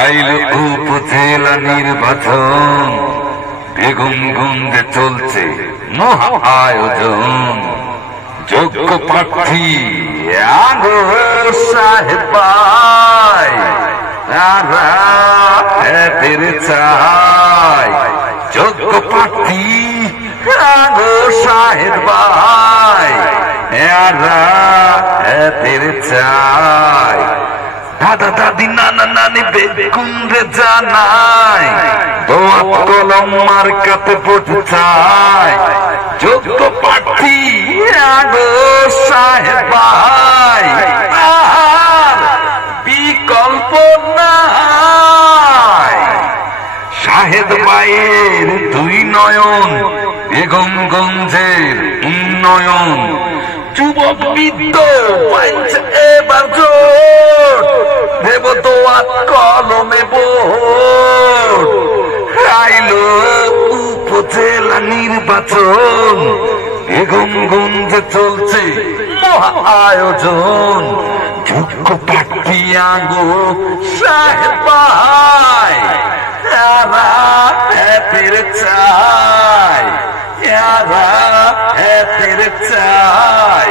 আইল উপজেলা নির্বাচন, বেগমগঞ্জে চলছে মহা আয়োজন। যোগ্য প্রার্থী আগো সাহেবাই, এদের চাই। যোগ্য প্রার্থী আগো সাহেবাই, এদের চাই। দাদা দাদি নানা নানি বেগুনরে জানাই, দোয়া কলম মার্কাতে ভোট চাই। যোগ্য প্রার্থী আগো সাহেবাই, আর বিকল্প নাই। শাহেদ ভাইয়ের দুই নয়ন, বেগমগঞ্জের উন্নয়ন। যুবক বৃদ্ধ পাইছে এবার জোট, দেব দোয়া কলমে ভোট। আইল উপজেলা নির্বাচন, বেগমগঞ্জে চলছে মহা আয়োজন। যোগ্য প্রার্থী আগো সাহেবাই, এদের চাই, এদের চাই।